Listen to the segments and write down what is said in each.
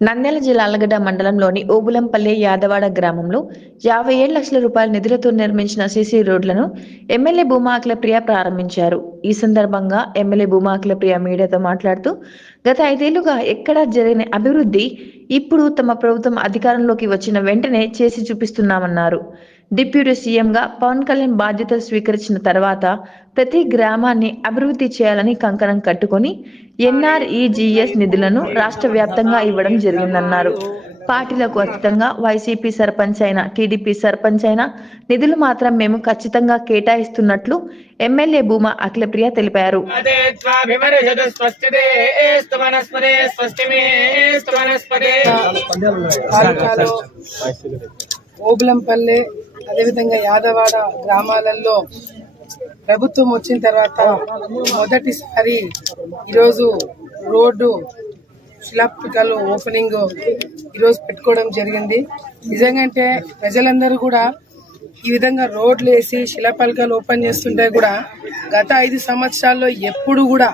నంద్యాల జిల్లా అలగడ్డ మండలంలోని ఓబులంపల్లి యాదవాడ గ్రామంలో యాభై ఏడు లక్షల రూపాయల నిధులతో నిర్మించిన సీసీ రోడ్లను ఎమ్మెల్యే భూమా ప్రియ ప్రారంభించారు. ఈ సందర్భంగా ఎమ్మెల్యే భూమా ప్రియ మీడియాతో మాట్లాడుతూ గత ఐదేళ్ళుగా ఎక్కడా జరిగిన అభివృద్ధి ఇప్పుడు తమ ప్రభుత్వం అధికారంలోకి వచ్చిన వెంటనే చేసి చూపిస్తున్నామన్నారు. డిప్యూటీ సీఎంగా పవన్ కళ్యాణ్ బాధ్యతలు స్వీకరించిన తర్వాత ప్రతి గ్రామాన్ని అభివృద్ధి చేయాలని కంకణం కట్టుకొని ఎన్ఆర్ఈజీఎస్ నిధులను రాష్ట్ర వ్యాప్తంగా ఇవ్వడం జరిగిందన్నారు. పార్టీలకు అతీతంగా వైసీపీ సర్పంచ్ అయిన టీడీపీ సర్పంచ్ అయిన నిధులు మాత్రం మేము ఖచ్చితంగా కేటాయిస్తున్నట్లు ఎమ్మెల్యే భూమా అఖిలప్రియ తెలిపారు. ఓబులంపల్లె అదేవిధంగా యాదవాడ గ్రామాలలో ప్రభుత్వం వచ్చిన తర్వాత మొదటిసారి ఈరోజు రోడ్డు శిలాపికలు ఓపెనింగ్ ఈరోజు పెట్టుకోవడం జరిగింది. నిజంగా అంటే ప్రజలందరూ కూడా ఈ విధంగా రోడ్లు వేసి శిలాపలకాలు ఓపెన్ చేస్తుంటే కూడా గత ఐదు సంవత్సరాల్లో ఎప్పుడు కూడా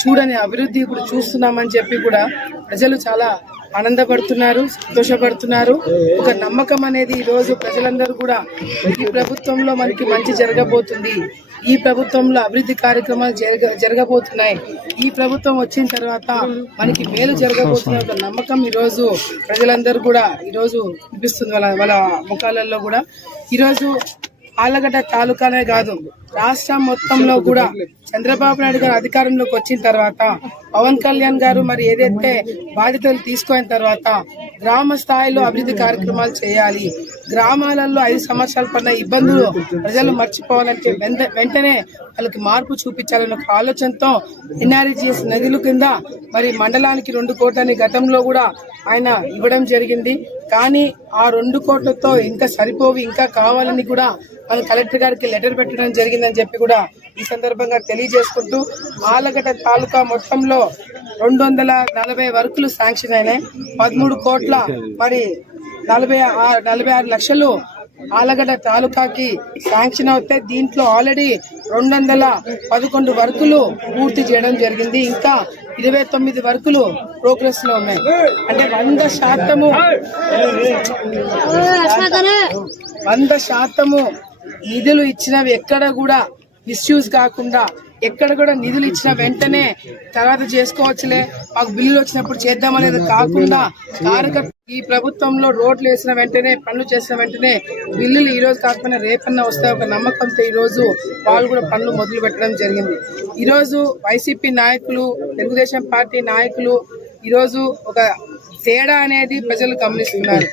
చూడని అభివృద్ధి ఇప్పుడు చూస్తున్నామని చెప్పి కూడా ప్రజలు చాలా ఆనందపడుతున్నారు సంతోషపడుతున్నారు. ఒక నమ్మకం అనేది ఈరోజు రోజు ప్రజలందరూ కూడా ఈ ప్రభుత్వంలో మనకి మంచి జరగబోతుంది. ఈ ప్రభుత్వంలో అభివృద్ధి కార్యక్రమాలు జరగ జరగబోతున్నాయి. ఈ ప్రభుత్వం వచ్చిన తర్వాత మనకి మేలు జరగబోతున్న ఒక నమ్మకం ఈరోజు ప్రజలందరూ కూడా ఈరోజు కనిపిస్తుంది వాళ్ళ వాళ్ళ ముఖాలలో కూడా. ఈరోజు ఆలగడ్డ తాలూకానే కాదు. రాష్ట్రం మొత్తంలో కూడా చంద్రబాబు నాయుడు గారు అధికారంలోకి వచ్చిన తర్వాత పవన్ కళ్యాణ్ గారు మరి ఏదైతే బాధ్యతలు తీసుకున్న తర్వాత గ్రామ స్థాయిలో అభివృద్ధి కార్యక్రమాలు చేయాలి. గ్రామాలలో ఐదు సంవత్సరాల పడిన ఇబ్బందులు ప్రజలు మర్చిపోవాలంటే వెంటనే వాళ్ళకి మార్పు చూపించాలనే ఒక ఆలోచనతో ఎన్ఆర్జీఎస్ నిధుల కింద మరి మండలానికి రెండు కోట్లని గతంలో కూడా ఆయన ఇవ్వడం జరిగింది. కానీ ఆ రెండు కోట్లతో ఇంకా సరిపోవి ఇంకా కావాలని కూడా వాళ్ళ కలెక్టర్ గారికి లెటర్ పెట్టడం జరిగిందని చెప్పి కూడా ఈ సందర్భంగా తెలియజేసుకుంటూ ఆలగడ్డ తాలూకా మొత్తంలో రెండు వందల నలభై వర్కులు శాంక్షన్ అయినాయి. పదమూడు కోట్ల మరి నలభై నలభై ఆరు లక్షలు ఆలగడ్డ తాలూకాకి శాంక్షన్ అవుతాయి దీంట్లో ఆల్రెడీ రెండు వందల పదకొండు వర్కులు పూర్తి చేయడం జరిగింది. ఇంకా ఇరవై తొమ్మిది వర్కులు ప్రోగ్రెస్లో ఉన్నాయి. అంటే వంద శాతము వంద శాతము నిధులు ఇచ్చినవి ఎక్కడ కూడా మిస్యూజ్ కాకుండా ఎక్కడ కూడా నిధులు ఇచ్చిన వెంటనే తర్వాత చేసుకోవచ్చులే మాకు బిల్లులు వచ్చినప్పుడు చేద్దామనేది కాకుండా కార్యకర్త ఈ ప్రభుత్వంలో రోడ్లు వేసిన వెంటనే పనులు చేసిన వెంటనే బిల్లులు ఈ రోజు కాకపోయినా రేపన్నా వస్తాయి ఒక నమ్మకంతో ఈ రోజు వాళ్ళు కూడా పనులు మొదలు పెట్టడం జరిగింది. ఈ రోజు వైసీపీ నాయకులు తెలుగుదేశం పార్టీ నాయకులు ఈ రోజు ఒక తేడా అనేది ప్రజలు గమనిస్తున్నారు.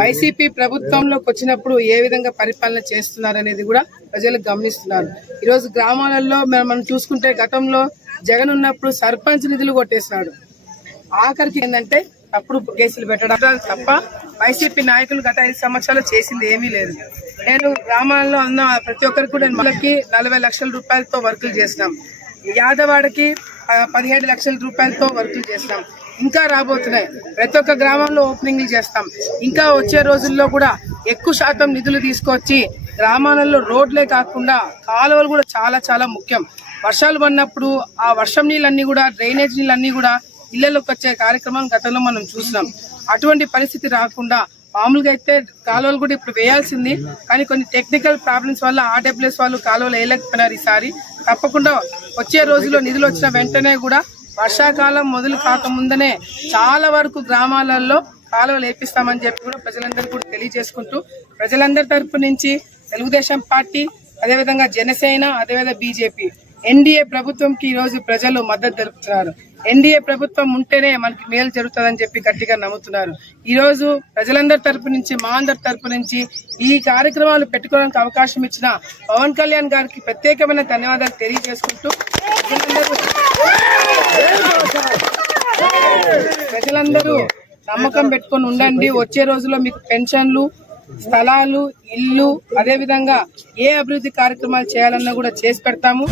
వైసీపీ ప్రభుత్వంలోకి వచ్చినప్పుడు ఏ విధంగా పరిపాలన చేస్తున్నారు అనేది కూడా ప్రజలు గమనిస్తున్నారు. ఈరోజు గ్రామాలలో మనం మనం చూసుకుంటే గతంలో జగన్ ఉన్నప్పుడు సర్పంచ్ నిధులు కొట్టేసినాడు. ఆఖరికి ఏంటంటే తప్పుడు కేసులు పెట్టడం తప్ప వైసీపీ నాయకులు గత ఐదు సంవత్సరాలు చేసింది ఏమీ లేదు. నేను గ్రామాల్లో ఉన్న ప్రతి ఒక్కరికి కూడా మనకి నలభై లక్షల రూపాయలతో వర్కులు చేసినాం. యాదవాడకి పదిహేడు లక్షల రూపాయలతో వర్కులు చేసినాం. ఇంకా రాబోతున్నాయి. ప్రతి ఒక్క గ్రామంలో ఓపెనింగ్లు చేస్తాం. ఇంకా వచ్చే రోజుల్లో కూడా ఎక్కువ శాతం నిధులు తీసుకొచ్చి గ్రామాలలో రోడ్లే కాకుండా కాలువలు కూడా చాలా చాలా ముఖ్యం. వర్షాలు పడినప్పుడు ఆ వర్షం నీళ్ళన్నీ కూడా డ్రైనేజ్ నీళ్ళన్నీ కూడా ఇళ్ళలోకి వచ్చే కార్యక్రమం గతంలో మనం చూసినాం. అటువంటి పరిస్థితి రాకుండా మామూలుగా అయితే కాలువలు కూడా ఇప్పుడు వేయాల్సింది. కానీ కొన్ని టెక్నికల్ ప్రాబ్లమ్స్ వల్ల ఆర్డబ్ల్యూఎస్ వాళ్ళు కాలువలు వేయలేకపోయినారు ఈసారి. తప్పకుండా వచ్చే రోజుల్లో నిధులు వచ్చిన వెంటనే కూడా వర్షాకాలం మొదలు కాకముందనే చాలా వరకు గ్రామాలలో కాలువలు వేపిస్తామని చెప్పి కూడా ప్రజలందరికీ కూడా తెలియజేసుకుంటూ ప్రజలందరి తరపు నుంచి తెలుగుదేశం పార్టీ అదేవిధంగా జనసేన అదేవిధంగా బీజేపీ. ఎన్డీఏ ప్రభుత్వంకి ఈ రోజు ప్రజలు మద్దతు తెలుపుతున్నారు. ఎన్డీఏ ప్రభుత్వం ఉంటేనే మనకి మేలు జరుగుతుందని చెప్పి గట్టిగా నమ్ముతున్నారు. ఈ రోజు ప్రజలందరి తరపు నుంచి మా అందరి తరపు నుంచి ఈ కార్యక్రమాలు పెట్టుకోవడానికి అవకాశం ఇచ్చిన పవన్ కళ్యాణ్ గారికి ప్రత్యేకమైన ధన్యవాదాలు తెలియజేసుకుంటూ ప్రజలందరూ ప్రజలందరూ నమ్మకం పెట్టుకొని ఉండండి. వచ్చే రోజుల్లో మీకు పెన్షన్లు స్థలాలు ఇల్లు అదేవిధంగా ఏ అభివృద్ధి కార్యక్రమాలు చేయాలన్నా కూడా చేసి పెడతాము.